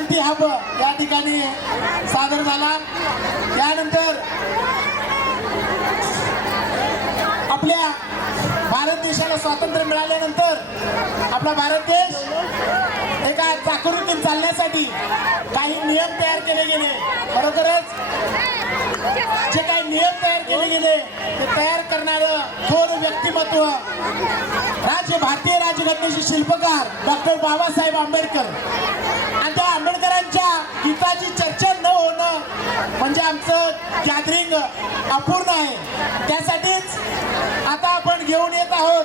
क्रांती hub या ठिकाणी सादर झाला। यानंतर आपल्या भारत देशाला स्वातंत्र्य मिळाल्यानंतर आपला भारत देश एका चाकोरीतून चालण्यासाठी काही नियम तयार केले गेले। खरोखरच जे काही नियम तयार केले गेले ते तयार करणारं थोर व्यक्तिमत्व भारतीय राज्यघटनेचे शिल्पकार डॉक्टर बाबासाहेब आंबेडकर। आणि त्या आंबेडकरांच्या हिताची चर्चा न होणं म्हणजे आमचं गॅदरिंग अपूर्ण आहे। त्यासाठीच आता आपण घेऊन येत आहोत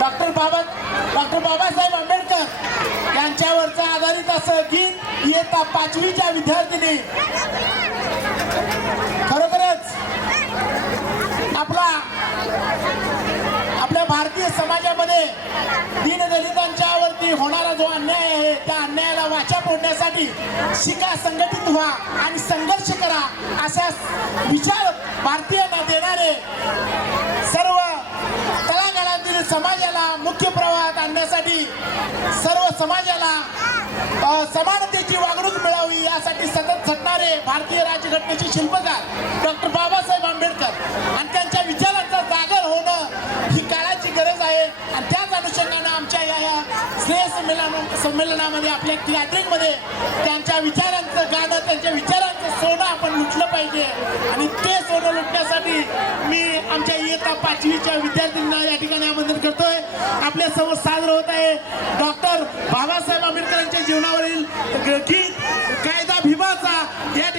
डॉक्टर बाबासाहेब आंबेडकर यांच्यावरचं आधारित असं गीत इयत्ता 5वीच्या विद्यार्थिनी। खरोखरच आपल्या भारतीय समाजामध्ये दीनदलितांच्यावरती होणारा जो अन्याय आहे त्या अन्यायाला वाचा फोडण्यासाठी शिका, संघटित व्हा आणि संघर्ष करा अशा विचार भारतीयांना देणारे सर्व तळागाळातील समाजाला मुख्य प्रवाहात आणण्यासाठी सर्व समाजाला समानतेची वागणूक मिळावी यासाठी सतत झटणारे भारतीय राज्यघटनेचे शिल्पकार डॉक्टर बाबासाहेब आंबेडकर आणि त्यांच्या विचारांचा जागर होणं ही काळाची गरज आहे। आणि त्याच अनुषंगाने आमच्या या स्नेह संमेलनामध्ये आपल्या गॅदरिंगमध्ये त्यांच्या विचारांचं गाणं, त्यांच्या विचारांचं सोनं आपण लुटलं पाहिजे। आणि ते सोनं लुटण्यासाठी मी आमच्या इयत्ता 5वीच्या विद्यार्थ्यांना या ठिकाणी आमंत्रण करतोय। आपल्या समोर सादर होत आहे डॉक्टर बाबासाहेब आंबेडकरांच्या जीवनावरील गीत कायदा भीमाचा। या